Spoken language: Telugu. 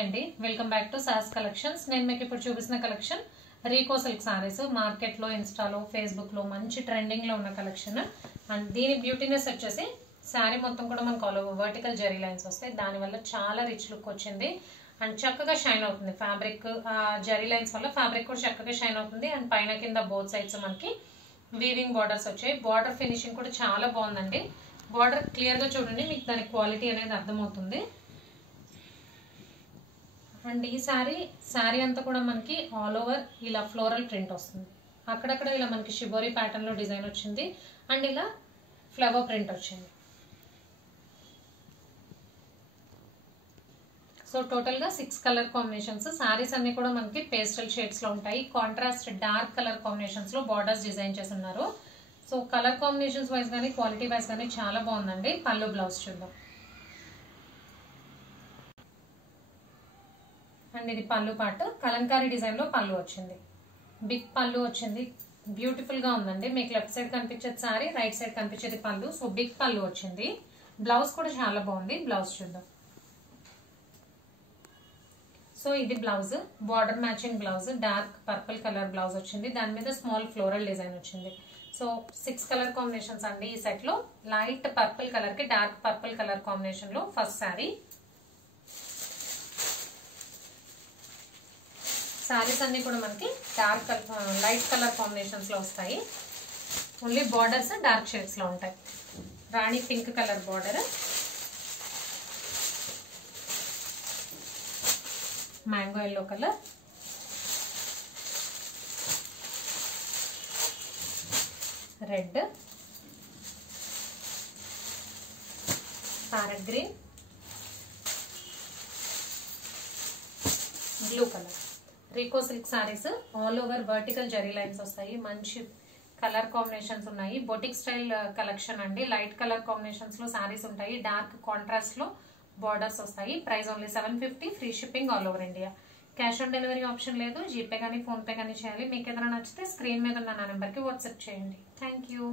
అండి welcome back to sauce collections. నేను మీకు ఇప్పుడు చూపిస్తున్న కలెక్షన్ రీకో సిల్క్ సారీస్. మార్కెట్లో, ఇన్స్టాలో, ఫేస్బుక్లో మంచి ట్రెండింగ్లో ఉన్న కలెక్షన్. అండ్ దీని బ్యూటీనెస్ వచ్చేసి శారీ మొత్తం కూడా మనకు all over vertical zari lines వస్తాయి. దానివల్ల చాలా రిచ్ లుక్ వచ్చింది అండ్ చక్కగా షైన్ అవుతుంది. ఫ్యాబ్రిక్ జరీ లైన్స్ వల్ల ఫ్యాబ్రిక్ కూడా చక్కగా షైన్ అవుతుంది. అండ్ పైన కింద బోత్ సైడ్స్ మనకి వీవింగ్ బార్డర్స్ వచ్చాయి. బార్డర్ ఫినిషింగ్ కూడా చాలా బాగుందండి. బార్డర్ క్లియర్గా చూడండి, మీకు దాని క్వాలిటీ అనేది అర్థమవుతుంది. అండ్ ఈ శారీ అంతా కూడా మనకి ఆల్ ఓవర్ ఇలా ఫ్లోరల్ ప్రింట్ వస్తుంది. అక్కడక్కడ ఇలా మనకి షిబోరి ప్యాటర్న్ లో డిజైన్ వచ్చింది అండ్ ఇలా ఫ్లవర్ ప్రింట్ వచ్చింది. సో టోటల్ గా 6 కలర్ కాంబినేషన్స్. శారీస్ అన్ని కూడా మనకి పేస్టల్ షేడ్స్ లో ఉంటాయి. కాంట్రాస్ట్ డార్క్ కలర్ కాంబినేషన్స్ లో బార్డర్స్ డిజైన్ చేసి ఉన్నారు. సో కలర్ కాంబినేషన్స్ వైజ్ కానీ క్వాలిటీ వైజ్ కానీ చాలా బాగుందండి. పళ్ళు బ్లౌజ్ చూద్దాం. అండ్ ఇది పళ్ళు పార్ట్ కలంకారీ డిజైన్ లో పళ్ళు వచ్చింది. బిగ్ పళ్ళు వచ్చింది. బ్యూటిఫుల్ గా ఉందండి. మీకు లెఫ్ట్ సైడ్ కనిపించేది సారీ, రైట్ సైడ్ కనిపించేది పళ్ళు. సో బిగ్ పళ్ళు వచ్చింది. బ్లౌజ్ కూడా చాలా బాగుంది. బ్లౌజ్ చూద్దాం. సో ఇది blouse, border matching blouse, dark purple colour blouse వచ్చింది. దాని మీద స్మాల్ ఫ్లోరల్ డిజైన్ వచ్చింది. సో 6 కలర్ కాంబినేషన్స్ అండి ఈ సెట్ లో. లైట్ పర్పుల్ కలర్ కి డార్క్ పర్పుల్ కలర్ కాంబినేషన్ లో ఫస్ట్ శారీ. శారీస్ అన్ని కూడా మనకి డార్క్ లైట్ కలర్ కాంబినేషన్స్ లో వస్తాయి. ఓన్లీ బార్డర్స్ డార్క్ షేడ్స్ లో ఉంటాయి. Rani pink colour border, mango yellow colour, red, parrot green, blue colour. రీకో silk saris all over vertical zari lines వస్తాయి. మంచి కలర్ కాంబినేషన్స్ ఉన్నాయి. బొటిక్ స్టైల్ కలెక్షన్ అండి. లైట్ కలర్ కాంబినేషన్స్ లో సారీస్ ఉంటాయి. డార్క్ కాంట్రాస్ట్ లో బార్డర్స్ వస్తాయి. Price only 750. Free shipping all over India. Cash on delivery option లేదు. జీపే కానీ ఫోన్ పే కానీ చేయాలి. మీకు ఏదైనా నచ్చితే స్క్రీన్ మీద ఉన్న నా నెంబర్కి వాట్సాప్ చేయండి. Thank you.